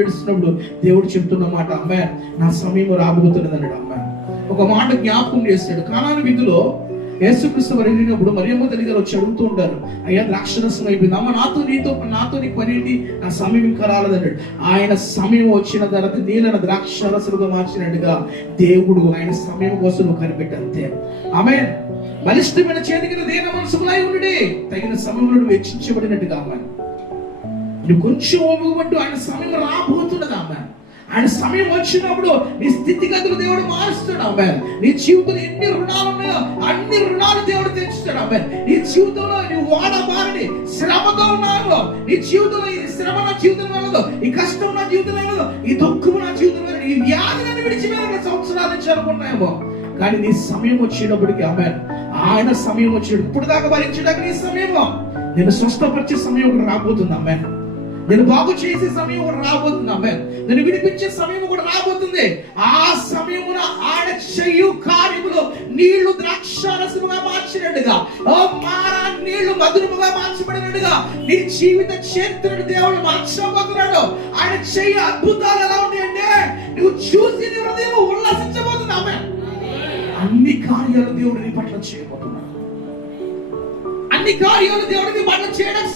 ఏడుస్తున్నప్పుడు దేవుడు చెప్తున్న మాట, అమ్మాయి నా సమయం రాబోతున్నది అన్నాడు. అమ్మాయి ఒక మాట జ్ఞాపకం చేస్తాడు. కానాను విధిలో యేసుక్రీస్తు వెళ్ళినప్పుడు మరియమ్మ తల్లి గారు వచ్చి అడుగుతూ ఉంటారు, అయ్యా ద్రాక్షరసం అయిపోయింది, అమ్మ నాతో నీకు పని ఏంటి, నా సమయం ఇంకా రాలేదన్నాడు. ఆయన సమయం వచ్చిన తర్వాత నీళ్ళను ద్రాక్షరసలుగా మార్చినట్టుగా దేవుడు ఆయన సమయం కోసం నువ్వు కనిపెట్టారు అంతే. ఆమె బలిష్టమైన చేతికి దేన మనసుకులై ఉండి తగిన సమయంలో నువ్వు హెచ్చించబడినట్టుగా అమ్మాయి నువ్వు కొంచెం ఓపికపట్టు, ఆయన సమయం రాబోతున్నది. అమ్మాయి ఆయన సమయం వచ్చినప్పుడు నీ స్థితిగతులు దేవుడు మారుస్తాడు. అమ్మాయి నీ జీవితంలో ఎన్ని రుణాలు ఉన్నాయో అన్ని రుణాలు దేవుడు తెచ్చుతాడు. అమ్మాయి నీ జీవితంలో నువ్వు వాడబారని శ్రమతో ఉన్నావు, నీ జీవితంలో ఈ శ్రమ నా జీవితంలో ఉన్నదో, ఈ కష్టం నా జీవితంలో ఉన్నదో, ఈ దుఃఖం నా జీవితంలో, ఈ వ్యాధులను విడిచిపోయిన సంవత్సరాల నుంచి అనుకున్నాయేమో, కానీ నీ సమయం వచ్చేటప్పటికి అమ్మాయి ఆయన సమయం వచ్చేటప్పుడు ఇప్పుడు దాకా భరించడానికి నీ సమయంలో నేను స్వస్థపరిచే సమయం ఒకటి రాబోతుంది. అమ్మాయి నేను బాగు చేసే సమయం కూడా రాబోతుంది. అమ్మాయి నేను విడిపించే సమయం కూడా రాబోతుంది. ఆ సమయమున ఆయన చెయ్యు కార్యములో నీళ్లు ద్రాక్షారసముగా మార్చినట్టుగా, నీళ్లు మధురముగా మార్చబడినట్టుగా నీ జీవిత చరిత్రను దేవుడు మార్చబోతున్నాడు. ఆయన చెయ్యి అద్భుతాలు ఎలా ఉన్నాయంటే నువ్వు చూసి నీ హృదయం ఉల్లాసించబోతుంది. అమ్మాయి అన్ని కార్యాలు దేవుడు నీ పట్ల చేయబోతున్నాడు. అన్ని కార్యాలు దేవుడు నీ పట్ల చేయడం